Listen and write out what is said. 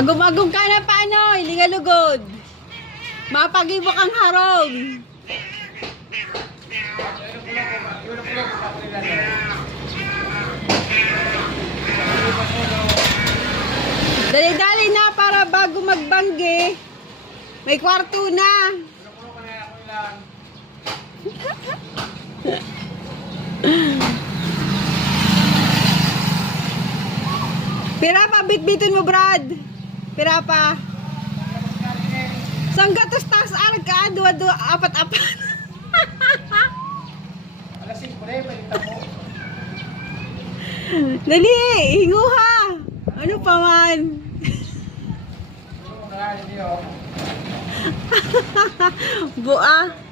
Agum-agum ka na paano? Ilingalugod. Mapag-ibok ang harong. Dali-dali na para bago magbangge. May kwarto na. Pira pa, bit-bitin mo, Brad. Pira pa. Sang gatos taas arag ka, dua-dua, apat-apat. Alasing ko na yun, balita mo. Dali, hinguha. Ano pa man? Ano nga, hindi oh. Buah.